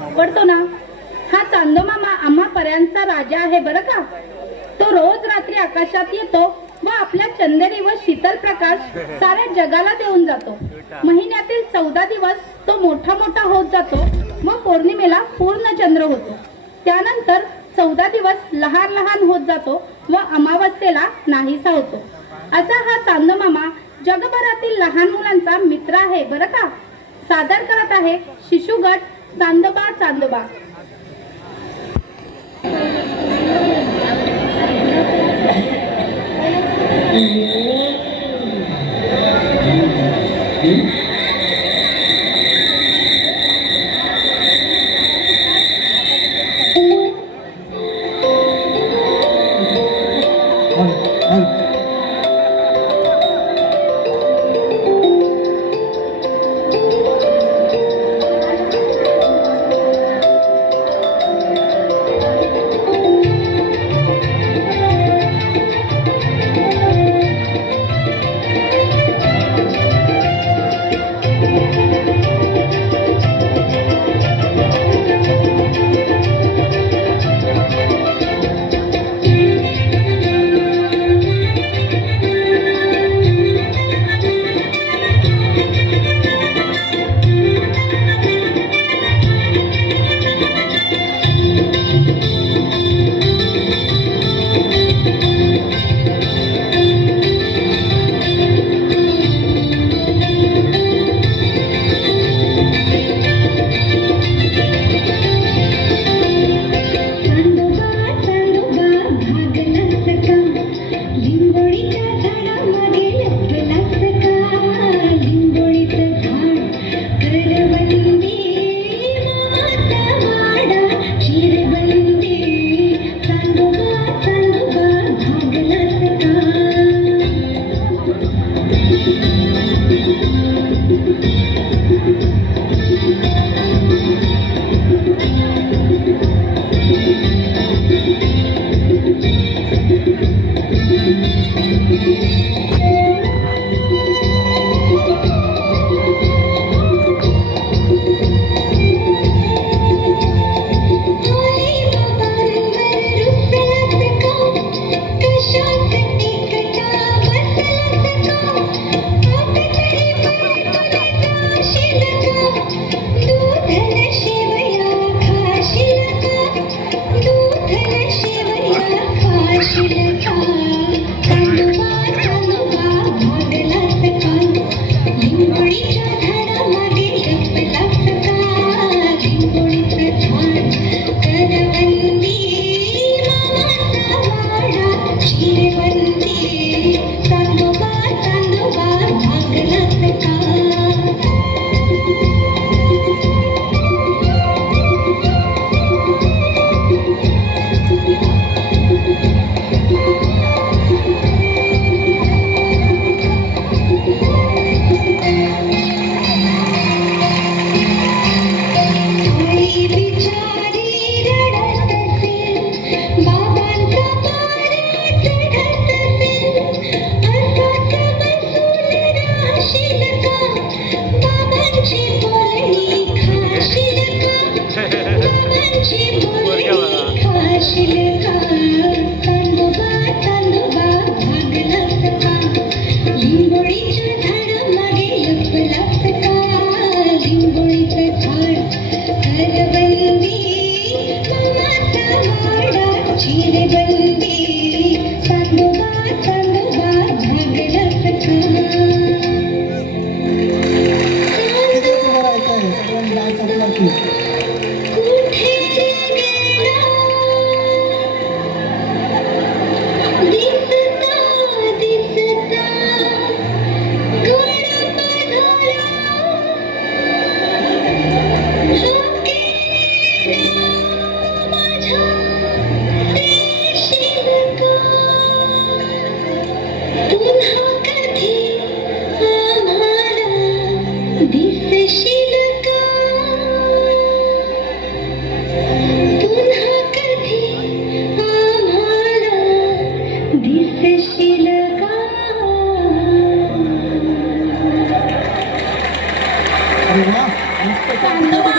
आवडतो ना. हा चांदोमामा आम्हा पर्यांचा राजा आहे बरं का. तो रोज रात्री आकाशात येतो व आपल्या चंदेरी व शीतल प्रकाश साऱ्या जगाला देऊन जातो. महिन्यातील 14 दिवस तो मोठा मोठा होत जातो व पौर्णिमेला पूर्ण चंद्र होतो. त्यानंतर 14 दिवस लहान लहान होत जातो व अमावस्येला नाहीसा होतो. असा हा चांदोमामा जगभरातील लहान मुलांचा मित्र आहे बरं का. सादर करत आहे शिशुगट चांदोबा चांदोबा. अरे वा मस्त चांदोबा